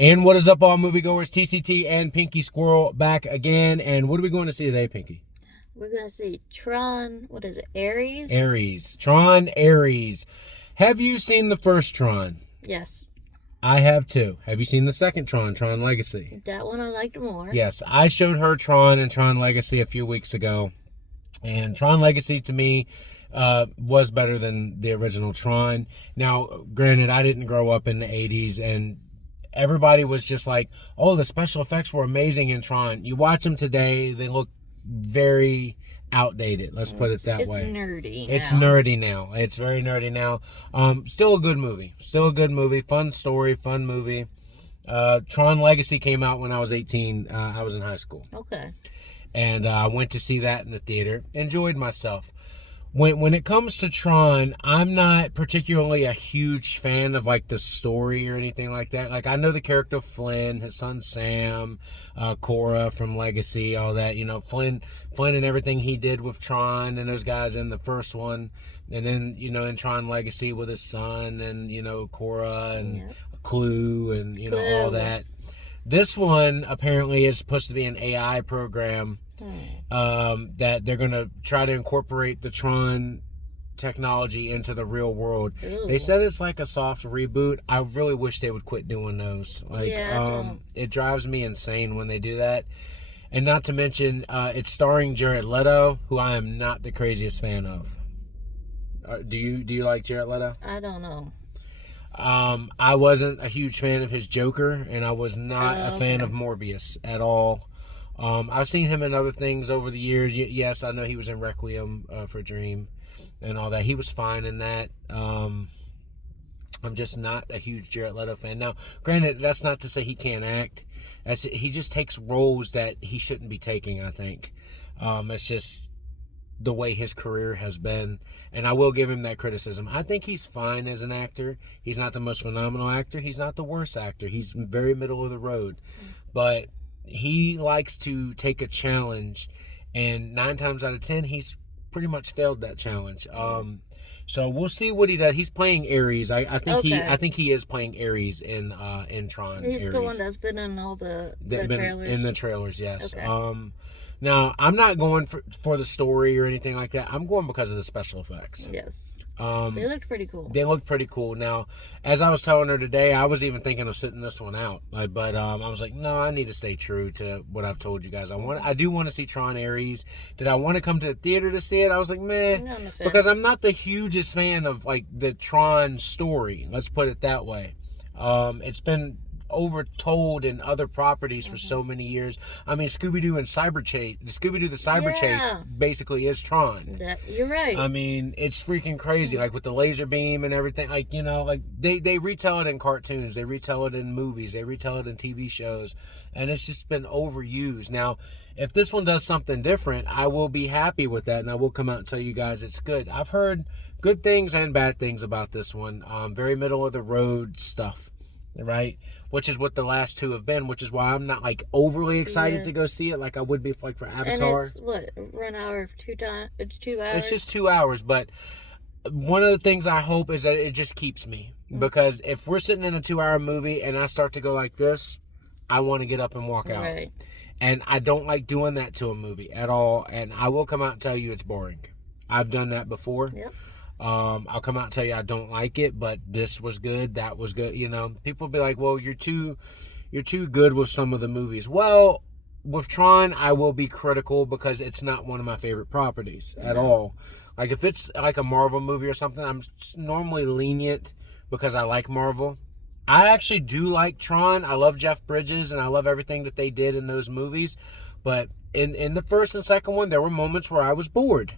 And what is up, all moviegoers? TCT and Pinky Squirrel back again. And what are we going to see today, Pinky? We're going to see Tron, what is it, Ares? Ares. Tron Ares. Have you seen the first Tron? Yes. I have too. Have you seen the second Tron, Tron Legacy? That one I liked more. Yes, I showed her Tron and Tron Legacy a few weeks ago. And Tron Legacy, to me, was better than the original Tron. Now, granted, I didn't grow up in the 80s, and everybody was just like, oh, the special effects were amazing in Tron. You watch them today, they look very outdated. Let's put it that way. It's nerdy now. It's nerdy now. It's very nerdy now. Still a good movie. Still a good movie. Fun story, fun movie. Tron Legacy came out when I was 18. I was in high school. Okay. And I went to see that in the theater. Enjoyed myself. When it comes to Tron, I'm not particularly a huge fan of like the story or anything like that. Like, I know the character of Flynn, his son Sam, Cora from Legacy, all that. You know, Flynn and everything he did with Tron and those guys in the first one, and then in Tron Legacy with his son and Cora and Clue and all that. This one apparently is supposed to be an AI program that they're going to try to incorporate the Tron technology into the real world. Ooh. They said it's like a soft reboot. I really wish they would quit doing those. Like, it drives me insane when they do that. And not to mention, it's starring Jared Leto, who I am not the craziest fan of. Do you like Jared Leto? I don't know. I wasn't a huge fan of his Joker, and I was not a fan of Morbius at all. I've seen him in other things over the years. Yes, I know he was in Requiem for a Dream and all that. He was fine in that. I'm just not a huge Jared Leto fan. Now, granted, that's not to say he can't act. He just takes roles that he shouldn't be taking, I think. It's just the way his career has been, and I will give him that criticism. I think he's fine as an actor. He's not the most phenomenal actor. He's not the worst actor. He's very middle of the road, but he likes to take a challenge, and 9 times out of 10, he's pretty much failed that challenge. So we'll see what he does. He's playing Ares. I think he is playing Ares in Tron. He's Ares. the one that's been in all the trailers. In the trailers, yes. Okay. Now, I'm not going for the story or anything like that. I'm going because of the special effects. Yes. They looked pretty cool. They looked pretty cool. Now, as I was telling her today, I was even thinking of sitting this one out. But I was like, no, I need to stay true to what I've told you guys. I do want to see Tron Ares. Did I want to come to the theater to see it? I was like, meh. Because I'm not the hugest fan of like the Tron story. Let's put it that way. It's been overtold in other properties for so many years. I mean, Scooby-Doo and Scooby-Doo the Cyber Chase basically is Tron. You're right. I mean, it's freaking crazy, like with the laser beam and everything. Like, like they retell it in cartoons, they retell it in movies, they retell it in TV shows, and it's just been overused. Now, if this one does something different, I will be happy with that, and I will come out and tell you guys it's good. I've heard good things and bad things about this one. Very middle of the road stuff, right? Which is what the last two have been, which is why I'm not like overly excited to go see it like I would be for Avatar. And it's what, 1 hour of 2 hours? It's just 2 hours, but one of the things I hope is that it just keeps me. Because if we're sitting in a 2-hour movie and I start to go like this, I want to get up and walk out. Right. And I don't like doing that to a movie at all. And I will come out and tell you it's boring. I've done that before. Yep. I'll come out and tell you I don't like it, but this was good, that was good. People will be like, well, you're too good with some of the movies. Well, with Tron, I will be critical because it's not one of my favorite properties at all. Like, if it's like a Marvel movie or something, I'm normally lenient because I like Marvel. I actually do like Tron. I love Jeff Bridges, and I love everything that they did in those movies. But in the first and second one, there were moments where I was bored.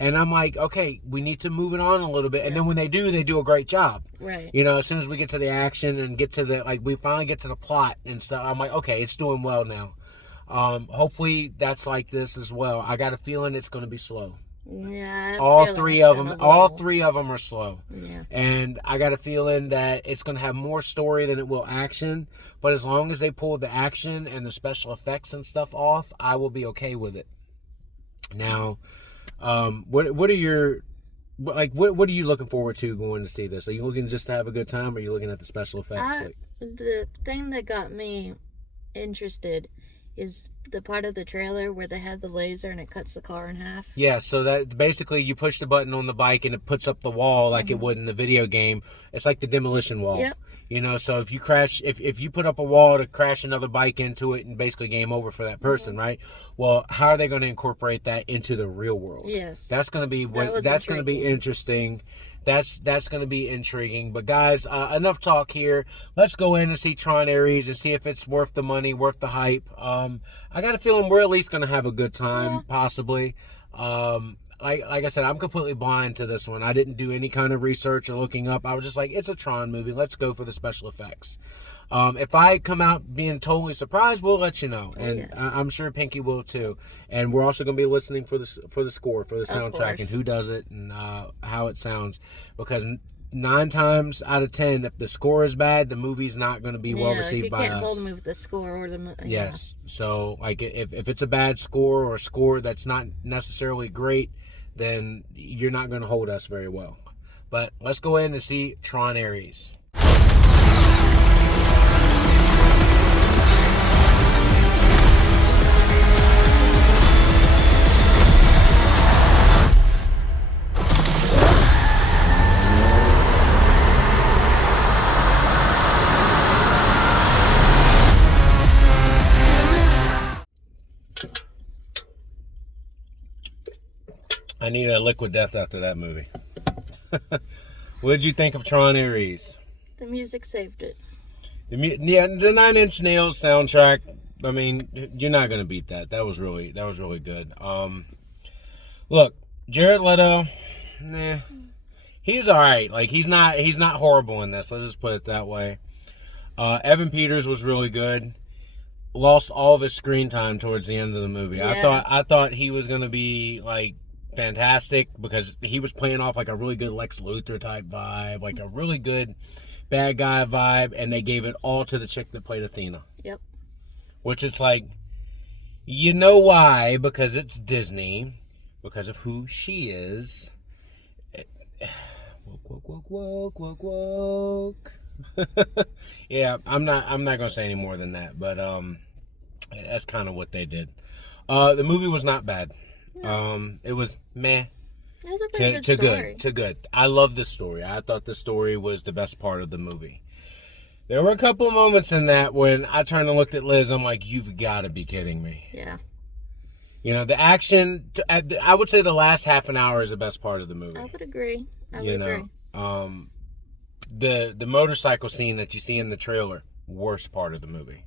And I'm like, okay, we need to move it on a little bit. And then when they do a great job. Right. As soon as we get to the action and get to we finally get to the plot and stuff, I'm like, okay, it's doing well now. Hopefully that's like this as well. I got a feeling it's going to be slow. Yeah. All three of them are slow. Yeah. And I got a feeling that it's going to have more story than it will action. But as long as they pull the action and the special effects and stuff off, I will be okay with it. Now, what are your what are you looking forward to going to see this? Are you looking just to have a good time, or are you looking at the special effects? The thing that got me interested is the part of the trailer where they have the laser and it cuts the car in half. Yeah, so that basically you push the button on the bike and it puts up the wall like it would in the video game. It's like the demolition wall. Yep. You know, so if you crash, if you put up a wall to crash another bike into it, and basically game over for that person, right? Well, how are they going to incorporate that into the real world? Yes. That's going to be that's going to be interesting. That's going to be intriguing. But guys, enough talk here. Let's go in and see Tron Ares and see if it's worth the money, worth the hype. I got a feeling we're at least going to have a good time, possibly. Like I said, I'm completely blind to this one. I didn't do any kind of research or looking up. I was just like, it's a Tron movie. Let's go for the special effects. If I come out being totally surprised, we'll let you know, and yes. I'm sure Pinky will too. And we're also going to be listening for the score, for the soundtrack, and who does it and how it sounds. Because 9 times out of 10, if the score is bad, the movie's not going to be well received by us. You can't hold them with the score or the yes. So like if it's a bad score or a score that's not necessarily great, then you're not going to hold us very well. But let's go in and see Tron Ares. I need a liquid death after that movie. What did you think of Tron Ares? The music saved it. The 9 Inch Nails soundtrack. I mean, you're not gonna beat that. That was really good. Look, Jared Leto, he's all right. Like he's not horrible in this. Let's just put it that way. Evan Peters was really good. Lost all of his screen time towards the end of the movie. Yeah. I thought he was gonna be like fantastic because he was playing off like a really good Lex Luthor type vibe, like a really good bad guy vibe, and they gave it all to the chick that played Athena. Yep. Which is like, you know why? Because it's Disney, because of who she is. Woke. Yeah, I'm not gonna say any more than that, but that's kind of what they did. The movie was not bad. It was meh. It was a pretty good story. To good. I love the story. I thought the story was the best part of the movie. There were a couple of moments in that when I turned and looked at Liz, I'm like, you've got to be kidding me. Yeah. You know, the action, I would say the last half an hour is the best part of the movie. I would agree. The motorcycle scene that you see in the trailer, worst part of the movie.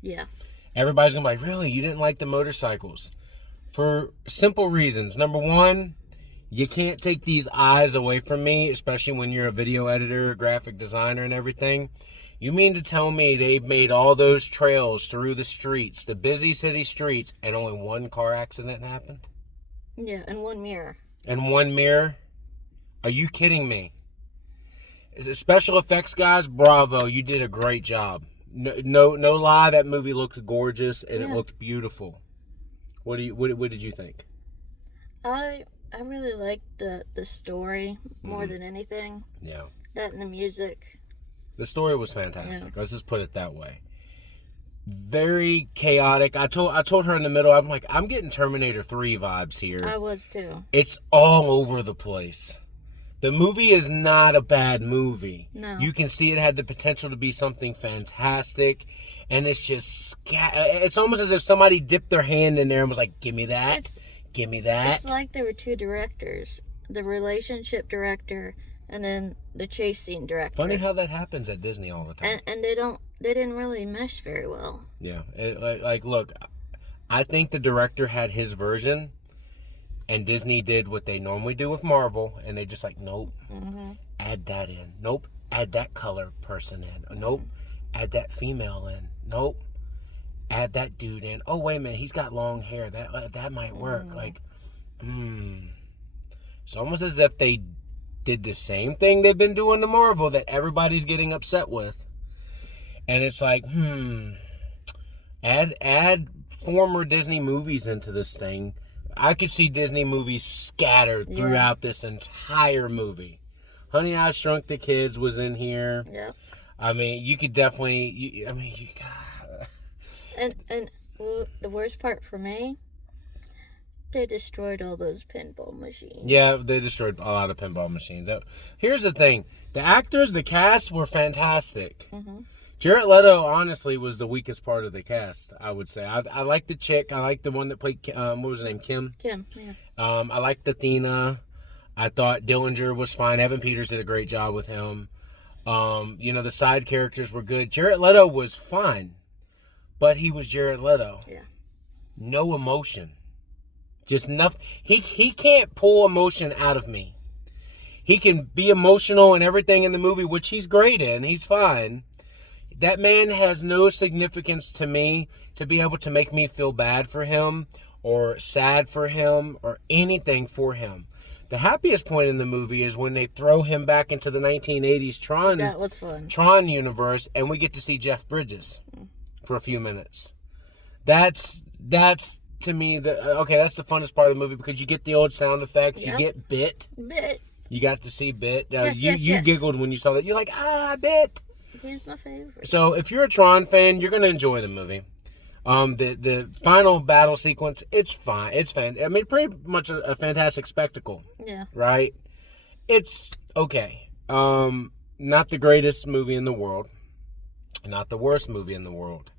Yeah. Everybody's going to be like, really? You didn't like the motorcycles? For simple reasons. Number one, you can't take these eyes away from me, especially when you're a video editor, graphic designer, and everything. You mean to tell me they've made all those trails through the streets, the busy city streets, and only one car accident happened? Yeah, and one mirror. And one mirror? Are you kidding me? Special effects guys, bravo, you did a great job. No lie, that movie looked gorgeous and it looked beautiful. What did you think? I really liked the story more than anything. Yeah. That and the music. The story was fantastic. Yeah. Let's just put it that way. Very chaotic. I told her in the middle, I'm like, I'm getting Terminator 3 vibes here. I was too. It's all over the place. The movie is not a bad movie. No. You can see it had the potential to be something fantastic. And it's just, it's almost as if somebody dipped their hand in there and was like, give me that, give me that. It's like there were two directors. The relationship director and then the chase scene director. Funny how that happens at Disney all the time. And they didn't really mesh very well. Yeah. Look, I think the director had his version and Disney did what they normally do with Marvel. And they just like, nope, add that in. Nope, add that color person in. Nope, add that female in. Nope. Add that dude in. Oh, wait a minute. He's got long hair. That might work. It's almost as if they did the same thing they've been doing to Marvel that everybody's getting upset with. And it's like, add former Disney movies into this thing. I could see Disney movies scattered throughout this entire movie. Honey, I Shrunk the Kids was in here. Yep. I mean, you could definitely. You. And well, the worst part for me, they destroyed all those pinball machines. Yeah, they destroyed a lot of pinball machines. Here's the thing: the actors, the cast were fantastic. Mm-hmm. Jared Leto, honestly, was the weakest part of the cast. I would say. I like the chick. I like the one that played. What was her name? Kim. Kim. Yeah. I liked Athena. I thought Dillinger was fine. Evan Peters did a great job with him. The side characters were good. Jared Leto was fine, but he was Jared Leto. Yeah. No emotion. Just nothing. He can't pull emotion out of me. He can be emotional and everything in the movie, which he's great in. He's fine. That man has no significance to me to be able to make me feel bad for him or sad for him or anything for him. The happiest point in the movie is when they throw him back into the 1980s Tron. That was fun. Tron universe, and we get to see Jeff Bridges for a few minutes. That's to me that's the funnest part of the movie because you get the old sound effects. Yep. You get Bit. Bit. You got to see Bit. You giggled when you saw that. You're like, Bit. He's my favorite. So if you're a Tron fan, you're gonna enjoy the movie. The final battle sequence, it's fine. It's pretty much a fantastic spectacle. Yeah. Right? It's okay. Not the greatest movie in the world. Not the worst movie in the world.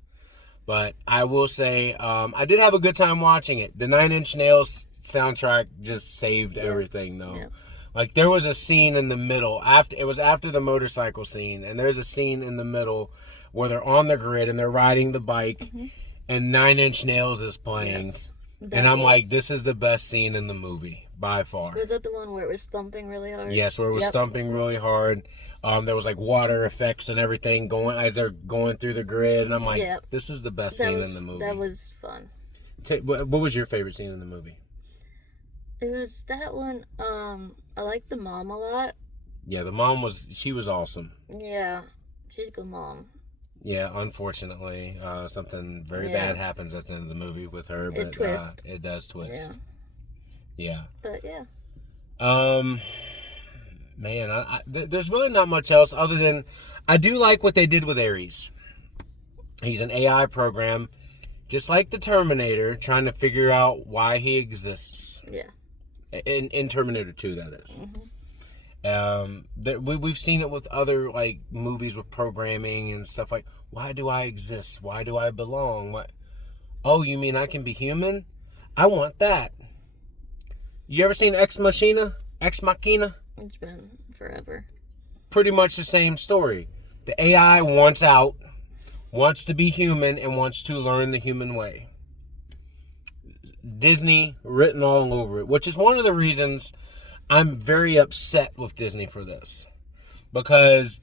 But I will say, I did have a good time watching it. The 9 Inch Nails soundtrack just saved everything, though. Yeah. Like, there was a scene in the middle. It was after the motorcycle scene. And there's a scene in the middle where they're on the grid and they're riding the bike. Mm-hmm. And 9 Inch Nails is playing. Yes, and I'm like, this is the best scene in the movie, by far. Was that the one where it was thumping really hard? Yes, where it was thumping really hard. There was like water effects and everything going as they're going through the grid. And I'm like, this is the best scene in the movie. That was fun. What was your favorite scene in the movie? It was that one. I liked the mom a lot. Yeah, the mom was awesome. Yeah, she's a good mom. Yeah, unfortunately, something very bad happens at the end of the movie with her. But it does twist. Yeah. But yeah. Man, there's really not much else other than I do like what they did with Ares. He's an AI program, just like the Terminator, trying to figure out why he exists. Yeah. In Terminator 2, that is. Mm-hmm. We've seen it with other like movies with programming and stuff like, why do I exist? Why do I belong? What? Oh, you mean I can be human? I want that. You ever seen Ex Machina? Ex Machina? It's been forever. Pretty much the same story. The AI wants out, wants to be human, and wants to learn the human way. Disney written all over it, which is one of the reasons I'm very upset with Disney for this. Because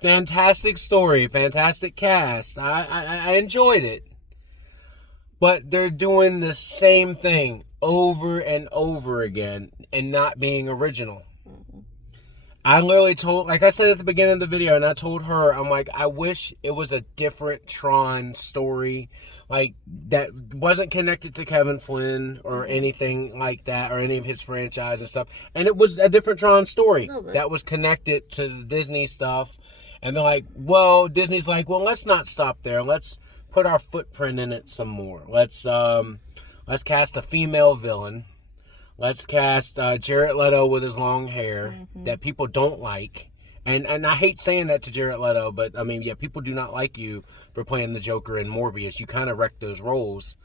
fantastic story, fantastic cast. I enjoyed it. But they're doing the same thing over and over again and not being original. Mm-hmm. I literally told, like I said at the beginning of the video, and I told her, I'm like, I wish it was a different Tron story. Like, that wasn't connected to Kevin Flynn or anything like that, or any of his franchise and stuff. And it was a different Tron story that was connected to the Disney stuff. And they're like, Disney's like, let's not stop there. Let's put our footprint in it some more. Let's cast a female villain. Let's cast Jared Leto with his long hair that people don't like. And I hate saying that to Jared Leto, but I mean, people do not like you for playing the Joker in Morbius. You kind of wrecked those roles.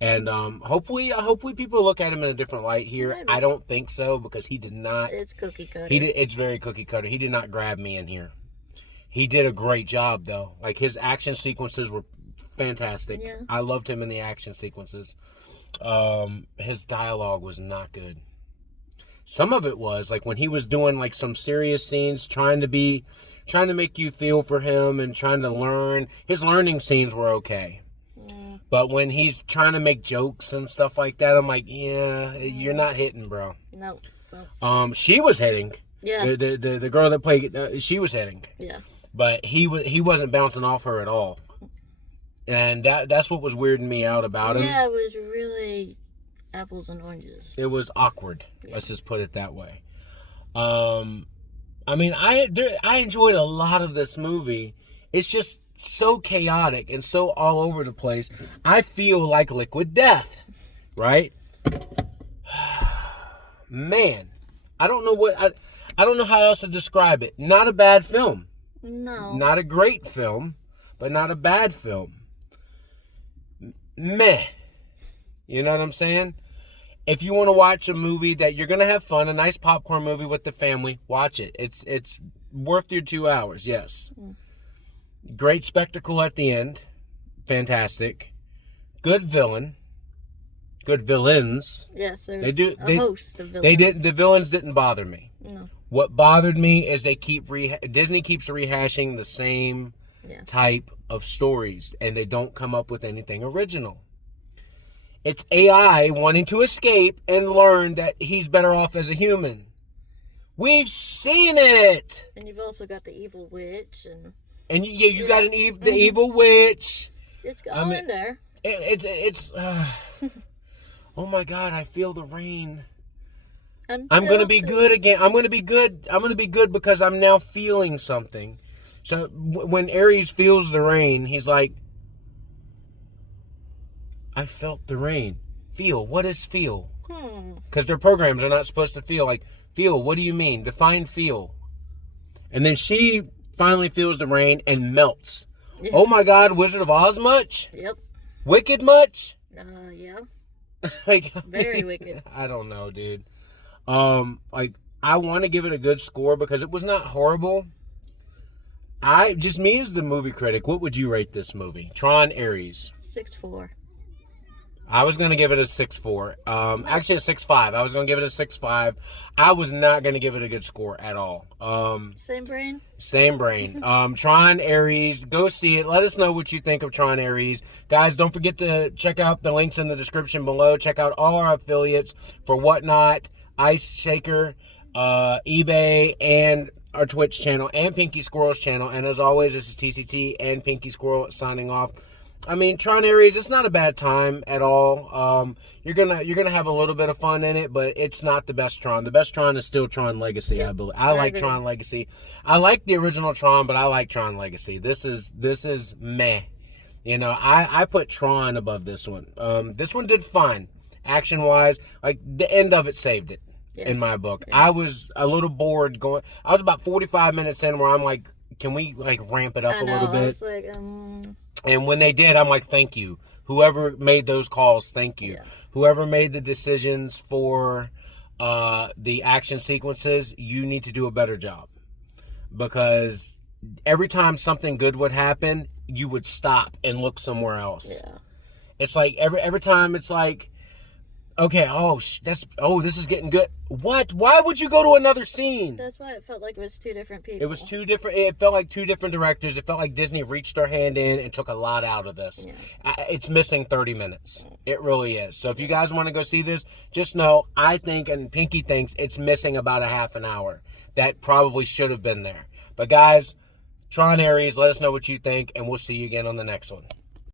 And hopefully people look at him in a different light here. Maybe. I don't think so, because he did not. It's cookie cutter. It's very cookie cutter. He did not grab me in here. He did a great job, though. Like, his action sequences were fantastic. Yeah. I loved him in the action sequences. His dialogue was not good. Some of it was like when he was doing like some serious scenes, trying to make you feel for him and trying to learn. His learning scenes were okay. Yeah. But when he's trying to make jokes and stuff like that, I'm like, you're not hitting, bro. No. She was hitting. Yeah. The girl that played, she was hitting. Yeah. But he wasn't bouncing off her at all. And that's what was weirding me out about him. Yeah, it was really apples and oranges. It was awkward. Yeah. Let's just put it that way. I mean, I enjoyed a lot of this movie. It's just so chaotic and so all over the place. I feel like Liquid Death, right? Man, I don't know I don't know how else to describe it. Not a bad film. No. Not a great film, but not a bad film. Meh. You know what I'm saying? If you want to watch a movie that you're going to have fun, a nice popcorn movie with the family, watch it. It's worth your 2 hours, yes. Great spectacle at the end. Fantastic. Good villain. Good villains. Yes, there's a host of villains. The villains didn't bother me. No. What bothered me is Disney keeps rehashing the same type of stories, and they don't come up with anything original. It's AI wanting to escape and learn that he's better off as a human. We've seen it. And you've also got the evil witch, and you got the evil witch. It's all in there. It's oh my God! I feel the rain. I'm gonna be good again. I'm gonna be good. I'm gonna be good because I'm now feeling something. So when Aries feels the rain, he's like, I felt the rain. Feel. What is feel? Because their programs are not supposed to feel. Like, feel, what do you mean? Define feel. And then she finally feels the rain and melts. Yeah. Oh my God, Wizard of Oz much? Yep. Wicked much? Yeah. Like, very wicked. I don't know, dude. Like, I want to give it a good score because it was not horrible. Just me as the movie critic, what would you rate this movie? Tron Ares. 6.4. I was going to give it a 6.4. Actually a 6.5. I was going to give it a 6.5. I was not going to give it a good score at all. Same brain? Same brain. Tron Ares. Go see it. Let us know what you think of Tron Ares. Guys, don't forget to check out the links in the description below. Check out all our affiliates for Whatnot, Ice Shaker, eBay, and our Twitch channel, and Pinky Squirrel's channel. And as always, this is TCT and Pinky Squirrel signing off. I mean, Tron Ares, it's not a bad time at all. You're gonna have a little bit of fun in it, but it's not the best Tron. The best Tron is still Tron Legacy, I believe. I like Tron Legacy. I like the original Tron, but I like Tron Legacy. This is meh. You know, I put Tron above this one. This one did fine, action-wise. Like, the end of it saved it, in my book. Yeah. I was a little bored going. I was about 45 minutes in where I'm like, can we, like, ramp it up a little bit? I was like, And when they did, I'm like, thank you. Whoever made those calls, thank you. Yeah. Whoever made the decisions for the action sequences, you need to do a better job. Because every time something good would happen, you would stop and look somewhere else. Yeah. It's like every time it's like, okay, this is getting good. What? Why would you go to another scene? That's why it felt like it was two different people. It felt like two different directors. It felt like Disney reached their hand in and took a lot out of this. Yeah. It's missing 30 minutes. It really is. So if you guys want to go see this, just know I think, and Pinky thinks, it's missing about a half an hour. That probably should have been there. But guys, Tron Ares, let us know what you think, and we'll see you again on the next one.